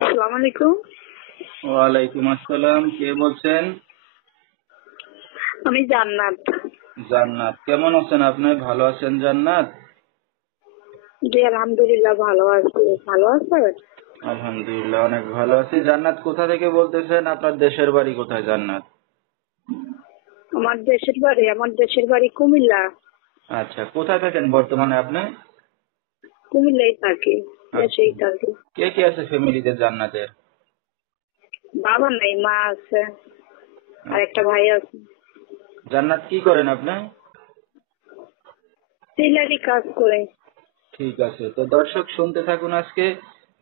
আসসালামু আলাইকুম। ওয়ালাইকুম আসসালাম। কে বলছেন? আমি জান্নাত। জান্নাত। কেমন আছেন আপনি? ভালো আছেন জান্নাত? জি আলহামদুলিল্লাহ ভালো আছি। ভালো আছেন? আলহামদুলিল্লাহ অনেক ভালো আছি। জান্নাত কোথা থেকে বলতেছেন? আপনার দেশের বাড়ি কোথায় জান্নাত? আমার দেশের বাড়ি কুমিল্লা। আচ্ছা, কোথায় থাকেন বর্তমানে আপনি? কুমিল্লায় থাকি, আচ্ছা, দেশেই থাকি। কে কে আছে ফ্যামিলিতে জান্নাতের? বাবা নাই, মা আছে আর একটা আচ্ছা, ভাই আছে। জান্নাত কি করেন আপনি? টেলারি কাজ করে। ঠিক আছে, তো দর্শক শুনতে থাকুন আজকে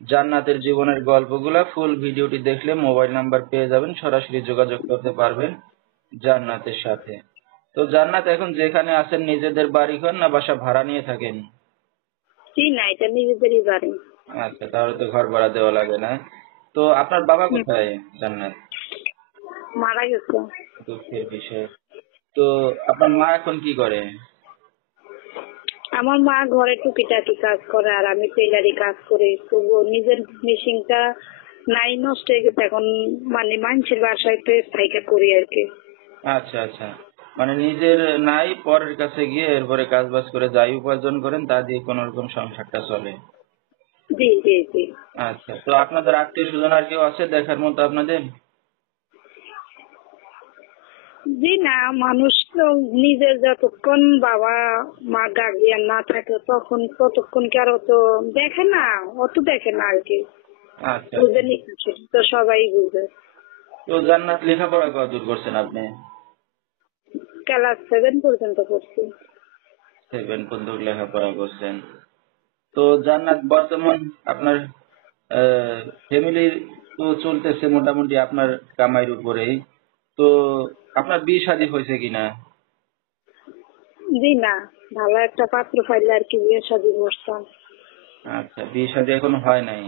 জান্নাতের জীবনের গল্পগুলা। ফুল ভিডিওটি দেখলে মোবাইল নাম্বার পেয়ে যাবেন, সরাসরি যোগাযোগ করতে পারবেন জান্নাতের সাথে। তো জান্নাত, এখন যেখানে আছেন নিজেদের বাড়ি ঘর না বাসা ভাড়া নিয়ে থাকেন? জি না, এটা নিজেদেরই বাড়ি। আচ্ছা, তাহলে তো ঘর ভাড়া দেওয়া লাগে না। তো আপনার বাবা হুম, কোথায় জান্নাত? মারা গেছে। দুঃখের বিষয়। তো আপনার মা এখন কি করে? আমার মা ঘরে টুকিটাকি কাজ করে আর আমি টেলারি কাজ করি। তো নিজের মেশিনটা নাই, নষ্ট হয়ে গেছে এখন। মানে মানুষের বাসায় তো স্থায়ী করি আর কি। আচ্ছা আচ্ছা, মানে নিজের নাই, পরের কাছে গিয়ে এরপরে কাজ বাজ করে যাই উপার্জন করেন তা দিয়ে কোন রকম সংসারটা চলে। জি জি জি। আচ্ছা, তো আপনাদের আত্মীয় স্বজন আর কেউ আছে দেখার মতো আপনাদের? জি না, মানুষ তো নিজের যতক্ষণ বাবা মা গার্জিয়ান না থাকে তখন ততক্ষণ কি আর অত দেখে না, অত দেখে না আর কি। আচ্ছা আচ্ছা। বুঝেনি কিছু তো সবাই বুঝে। তো জান্নাত লেখাপড়া কতদূর করছেন আপনি? ক্লাস 7 পর্যন্ত পড়ছি। 7 পর্যন্ত লেখাপড়া করছেন। তো জান্নাত, বর্তমান আপনার ফ্যামিলির তো চলতেছে মোটামুটি আপনার কামাইয়ের উপরেই। তো আপনার বিয়ে শাদী হয়েছে কিনা? জি না, ভালো একটা পাত্র পাইলে আর কি বিয়ে শাদী করতাম। আচ্ছা, বিয়ে শাদী এখনো হয় নাই।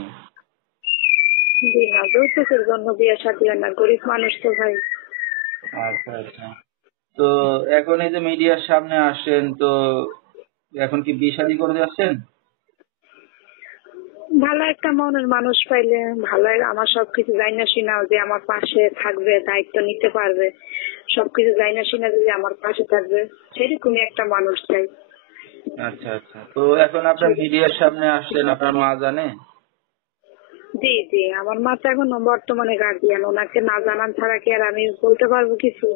জি না, যৌতুকের জন্য বিয়ে শাদী হয় না, গরিব মানুষ তো ভাই। আচ্ছা আচ্ছা। তো এখন এই যে মিডিয়ার সামনে আসেন, তো এখন কি বিয়ে শাদী করে যাচ্ছেন? ভালো একটা মনের মানুষ পাইলে ভালো, আমার সবকিছু জানা শোনাও যে আমার পাশে থাকবে, দায়িত্ব নিতে পারবে, সবকিছু জানা শোনা যদি আমার পাশে থাকবে, সেরকমই একটা মানুষ চাই। আচ্ছা আচ্ছা, তো এখন আপনার মিডিয়ার সামনে আসছেন, আপনার মা জানে? জি জি, আমার মা তো এখন বর্তমানে গার্জিয়ান, ওনাকে না জানান ছাড়া কি আর আমি বলতে পারবো কিছু?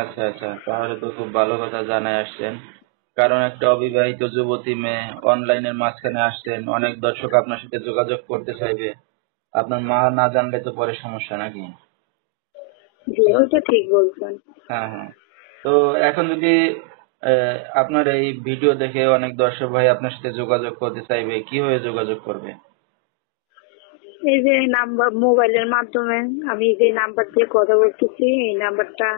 আচ্ছা আচ্ছা, তাহলে তো খুব ভালো কথা জানায় আসছেন। কারণ একটা অবিবাহিত যুবতী মেয়ে অনলাইনের মাঝখানে আসছেন, অনেক দর্শক আপনার সাথে যোগাযোগ করতে চাইবে। আপনার মা না জানলে তো পরে সমস্যা নাকি? জি, ওইটা ঠিক বলছেন। হ্যাঁ হ্যাঁ। তো এখন যদি আপনার এই ভিডিও দেখে অনেক দর্শক ভাই আপনার সাথে যোগাযোগ করতে চাইবে, কিভাবে যোগাযোগ করবে? এই যে নাম্বার, মোবাইলের মাধ্যমে আমি যে নাম্বার দিয়ে কথা বলতেছি, এই নাম্বারটা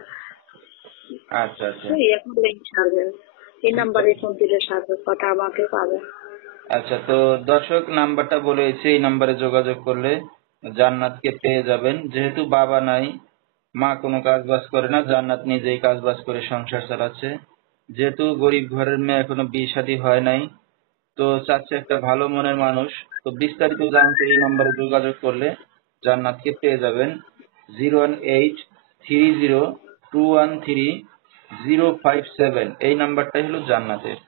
আচ্ছা আচ্ছা, এখন লিঙ্ক ছাড়বে। এই ঠিক নাম্বারে আছে। ফোন দিলে সাথে কথা আমাকে পাবে। আচ্ছা, তো দর্শক নাম্বারটা বলেছি, এই নাম্বারে যোগাযোগ করলে জান্নাতকে পেয়ে যাবেন। যেহেতু বাবা নাই, মা কোনো কাজ বাজ করে না, জান্নাত নিজেই কাজ বাজ করে সংসার চালাচ্ছে। যেহেতু গরিব ঘরের মেয়ে, এখনো বিয়ে শাদী হয় নাই, তো চাচ্ছে একটা ভালো মনের মানুষ। তো বিস্তারিত জানতে এই নাম্বারে যোগাযোগ করলে জান্নাতকে পেয়ে যাবেন। 01830213057, এই নাম্বারটাই হলো জান্নাতের।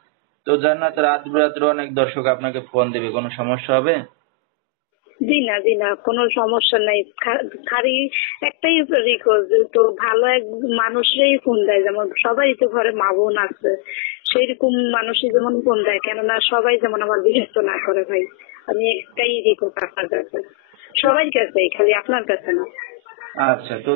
তো জান্নাত, রাত বিরাত্রে অনেক দর্শক আপনাকে ফোন দেবে, কোনো সমস্যা হবে? জি না জি না, কোনো সমস্যা নাই। খালি একটাই রিকোয়েস্ট, তো ভালো এক মানুষই ফোন দেয়, যেমন সবাই তো ঘরে মা বোন আছে, সেইরকম মানুষই যেমন ফোন দেয়, কেননা সবাই যেমন আমার বিরক্ত না করে ভাই। আমি একটাই রিকোয়েস্ট আপনার কাছে, সবার কাছে, খালি আপনার কাছে না। আচ্ছা, তো